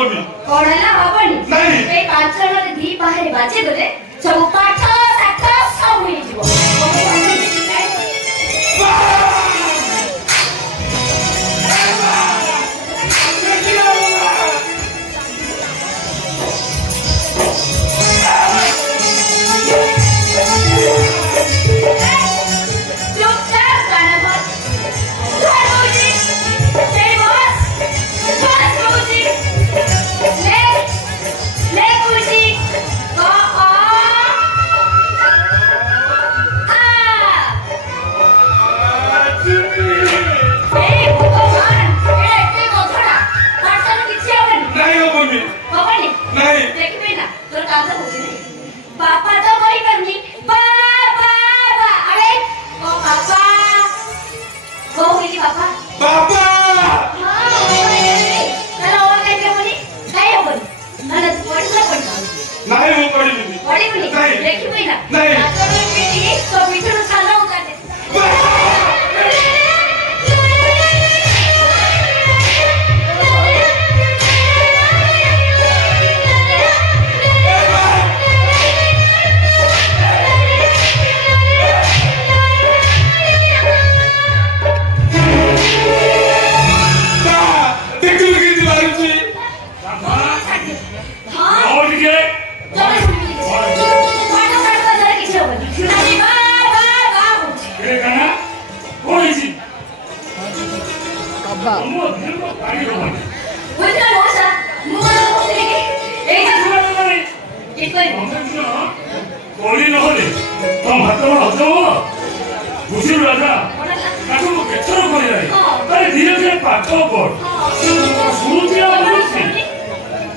हबनी कौन है हबनी नहीं ए पांच जन दी बाहर बाजे गले सब पाठ साठ सब होई जीवो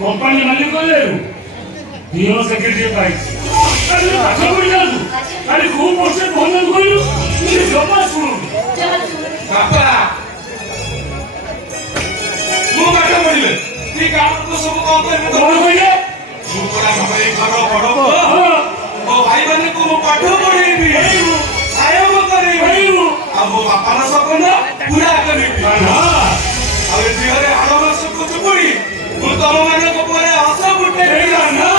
कंपनी मालिक दियो सेक्रेटरी पाइस अरे पाठ पढ़ी जाऊ अरे खूब वर्ष बंधन करू ये जमा सुनो बापा मो पाठ पढ़िले ती काम को सब काम करबे कौन कहिए मो पढ़ा हमरे घर पढ़ो ओ भाई माने को मो पाठ पढ़ेबी सहायक करेबी आ मो बापा रा सपना पूरा करेबी हां अरे दिहरे हाडमा सब कुछ पड़ी मो तम माने को परे हस गुटे ना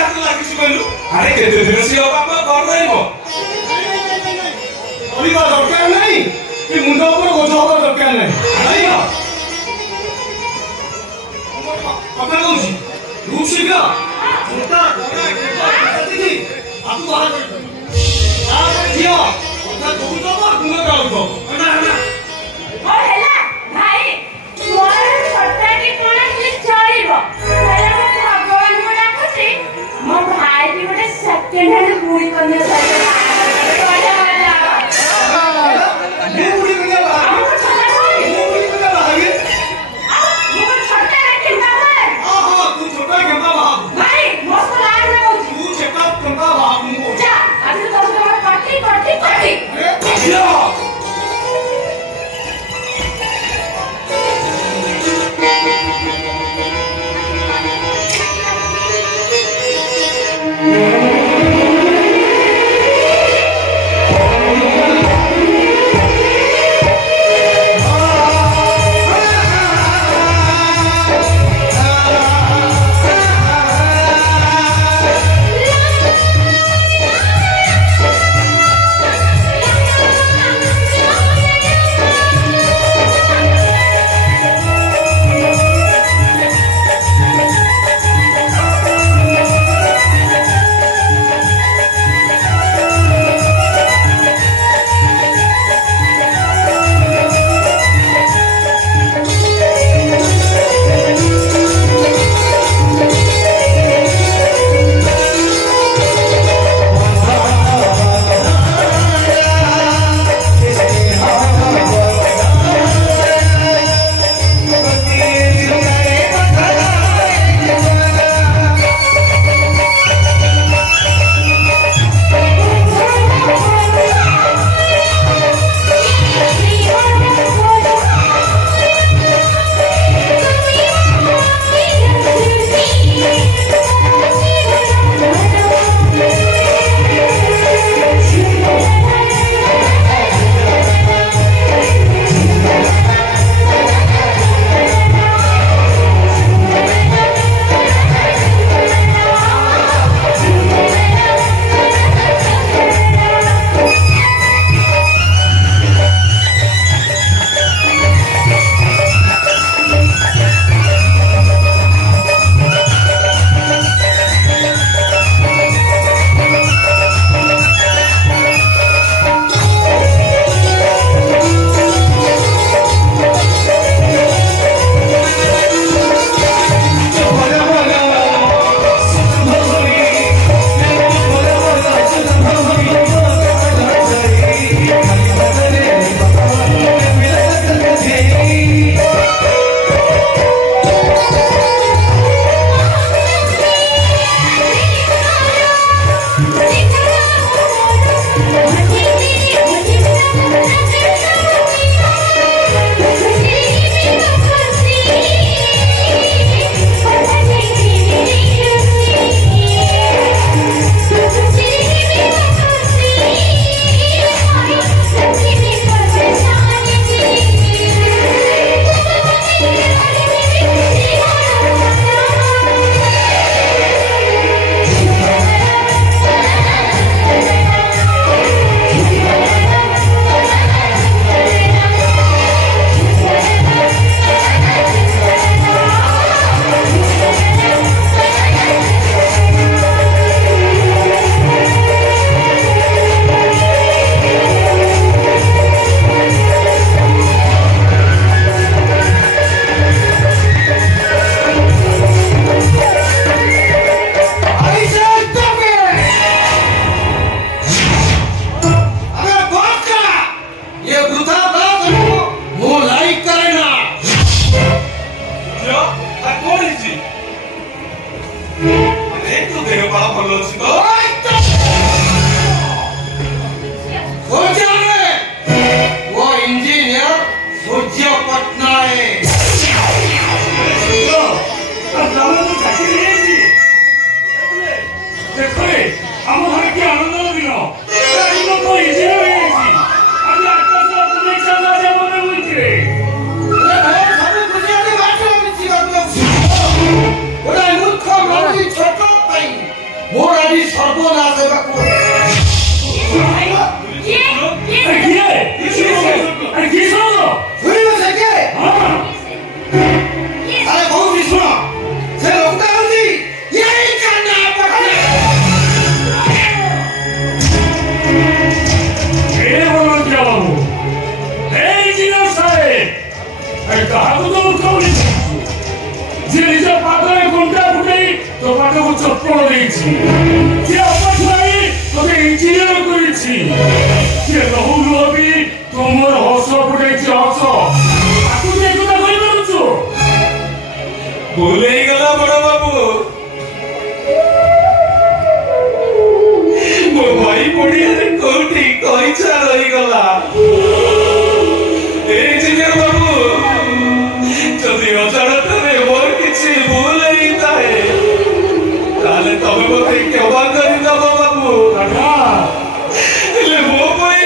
अरे केते दिन से बापा घर रहइबो अभी का दरकार नहीं कि मुंडो ऊपर गोछ होबा दरकार नहीं आइयो पकड़ लो जी रूप से क्या छोटा कोना दीदी आपको बाहर आ दियो ओटा दूर तो बा गुंगा गाउतो ना ना ओ हेला भाई मोर छोटा की कोना के चलिबो पहले मैं भगवान को डाकुछी मो भाई भी गोटे सेकंड हैंड बुड़ी कन्या साइड সূর্য পটনায়ক দেখো ଆମ ଘରେ କି ଆନନ୍ଦର ଦିନ ଲୋକ ଇଜିରେ ହେଇଯାଇଛି ଆଜି ଆକାଶ ଅପେକ୍ଷା ରାଜା ମନେ ହୋଇଥିଲେ ମୋର ଆଜି ସର୍ବନାଶ ହେବାକୁ ଚପଳ ଦେଇଛି ସିଏ ଅପଛୁଆଇ ତୋତେ ଇଞ୍ଜିନିୟର କରିଛି ସିଏ ରହୁ ବି ତୁମର ହସ ଫୁଟେଇଛି ହସ ତାକୁ ଏକଥା କହିପାରୁଛୁ ଭୁଲ ହେଇଗଲା ବଡ ବାବୁ ମୋ ଭାଇ ପଡିଆରେ କୋଉଠି କହିଛା ରହିଗଲା ଇଞ୍ଜିନିୟର ବାବୁ ଯଦି ଅଜାଣତରେ ମୋର କିଛି ଭୁଲ ହେଇଥାଏ ତାହେଲେ ତମେ ମୋତେ କ୍ଷମା କରିଦେବ ବାବୁ ହେଲେ ମୋ ପାଇଁ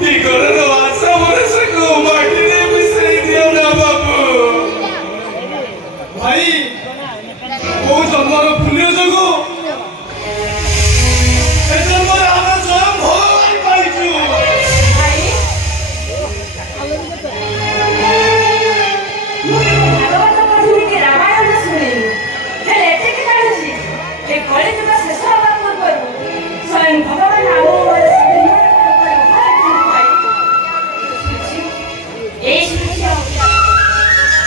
ନିକଟର ଆଶା ଭରସାକୁ ମାଟିରେ ମିଶେଇ ଦିଅ ନା ବାବୁ ଭାଇ କୋଉ ଜନ୍ମର ପୁଣ୍ୟ ଯୋଗୁ ଏ ଜନ୍ମରେ ଆମେ ସ୍ୱୟଂ ଭଗବାନ ପାଇଛୁ ଭାଗବତ ପଢିନି କି ରାମାୟଣ ଶୁଣିନି ହେଲେ ଏତିକି ଜାଣିଛି ଏ କଳିଯୁଗ ଶେଷ ହେବା ପୂର୍ବରୁ ସ୍ୱୟଂ ଭଗବାନ ଆମ এই সূর্য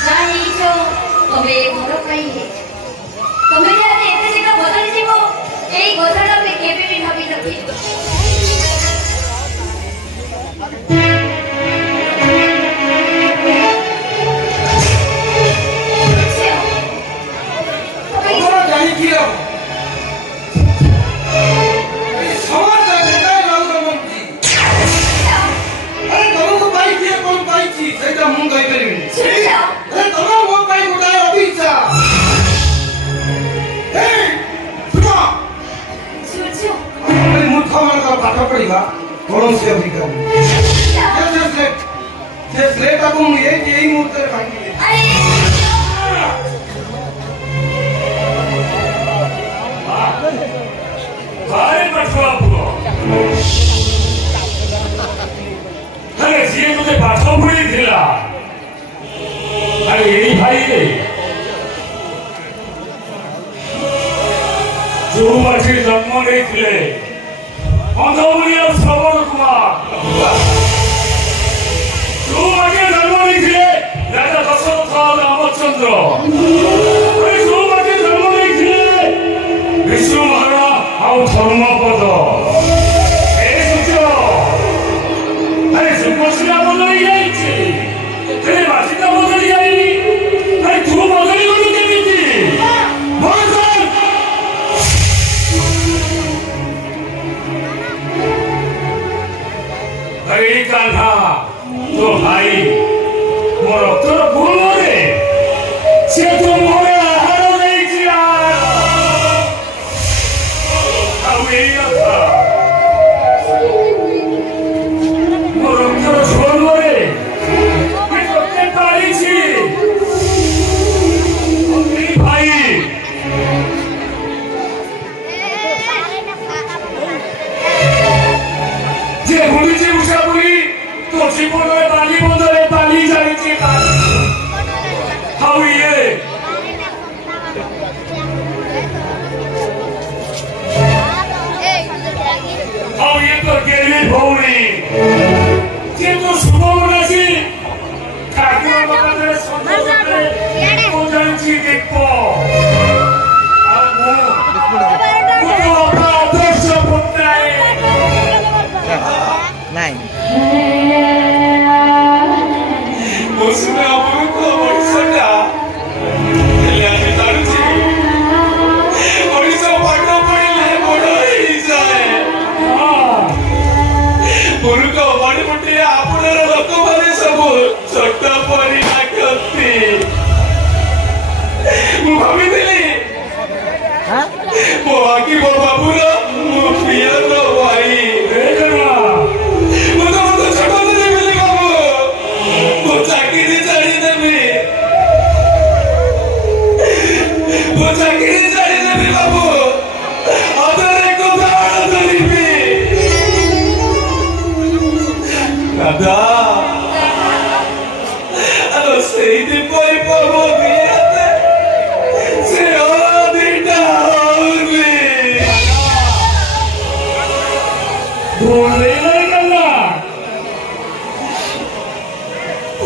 যা ହେଇଛ ତମେ ଘର ପାଇଁ ହେଇଛ ତମେ ଯେ ଆଜି ଏତେ ଶୀଘ୍ର ବଦଳି ଯିବ ଏଇ କଥାଟା ଆମେ କେବେ ବି ଭାବି ନଥିଲୁ ପାଠ ପଢିବା କୌଣସି ଅଧିକାର ସେ ସ୍ଲେଟାକୁ ମୁଁ ଏଇ ମୁହୂର୍ତ୍ତରେ ଭାଙ୍ଗିଲି ହେଲେ ଯିଏ ତୋତେ ପାଠ ପଢିଥିଲା ଆରେ ଏଇ ଭାଇରେ ଯୋଉ ମାଟିରେ ଜନ୍ମ ନେଇଥିଲେ ଅନ୍ଧମୁନିଆ ଶ୍ରବଣ କୁମାର ଯୋଉ ମାଟିରେ ଜନ୍ମ ନେଇଥିଲେ ରାଜା ଦଶରଥ ରାମଚନ୍ଦ୍ର ଯୋଉ ମାଟିରେ ଜନ୍ମ ନେଇଥିଲେ ବିଷ୍ଣୁ ମହାରାଣା ଆଉ ଧର୍ମପଦ ଯୁବଶ୍ରୀରା ବଦଳି ଯାଇଛି ହେଲେ ମାଟିଟା ବଦଳି ଯାଇନି ଆରେ ତୁ ବଦଳି ଗଲୁ କେମିତି ଆରେ କାହ୍ନା ତୋ ଭାଇ ମୋ ରକ୍ତର ପୂର୍ଣ୍ଣରେ ସେ ତୋ ମୁହଁରେ ଆହାର ଦେଇଛି ଆଉ ଏଇ କଥା জীবনের বালি বন্ধরে পালি যাইছে ସେଇଠି ପଇ ପବ ବିଆତେ ସେ ଅଦିଟା ହଉନି बोले नहीं करना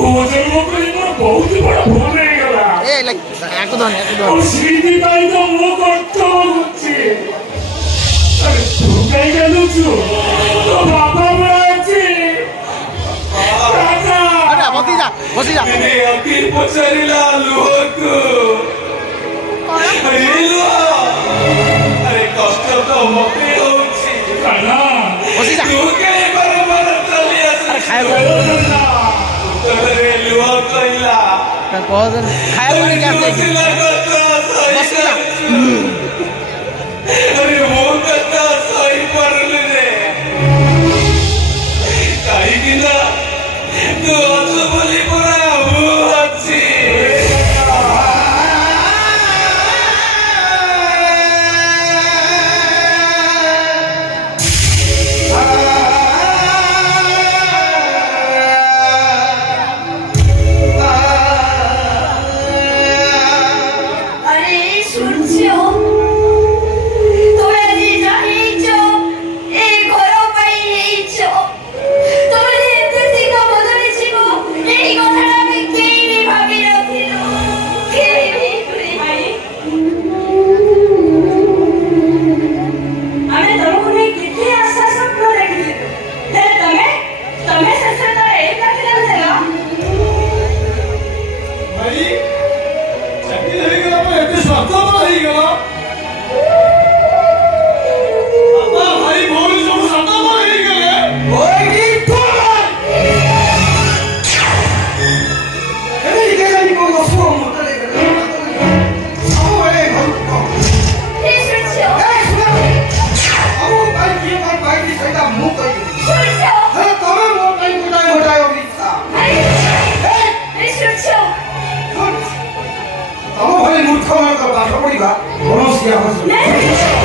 ओजन को कोई मोर बहुत ही बड़ा भूल नहीं गला ए लाइक एकदम और सीधी बाई तो मो करतो होची अरे तू कहीं गेलु छु तो बाबा माची काका अरे बसी जा दिने अखिल पचारिला लुहको अरे लुह अरे कष्ट तो मते होची काना बसी जा तू के बरोबर चली अरे खाए अरे लुह कइला बहुत खाए को नहीं क्या बसी जा अरे वो कथा सही परले रे काहे ना तू अस बोली पुरा हो अछि अरे सुनछो तोरा जी जाहिचो ए घरो पाई हेइचो तोरा जी एते सिका बदले छिबो एही कथाटा में केई भी भाबी रखिलो केई भी करे भाई आमे तमको ने कितने आशा स्वप्न देखिले तेरे तमे ससे तो एक लाख देला भाई चाकरी लगे गला पर एते स्वार्थ रही गला बाबा भाई बोल सब सता रही गले ओए की तोय अरे ये गली को मसो मत ले गले ओए घर को हे सुनछो अब भाई की पर भाई की सदा मुंह कर सुनछो अरे तमे मोर भाई मोटाई बिसा हे सुनछो तम भाई मूर्ख मान का पाठ पढ़िबा कौनसी आवश्यक नहीं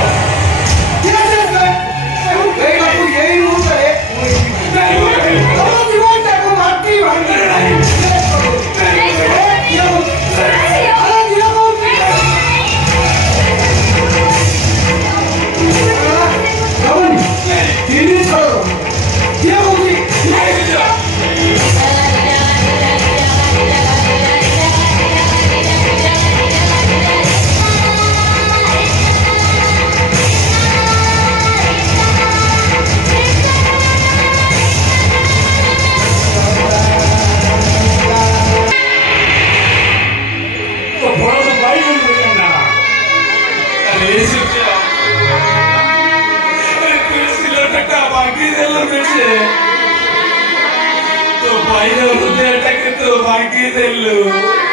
तो भाई ने उन्हें अटैक तो भागी दे लो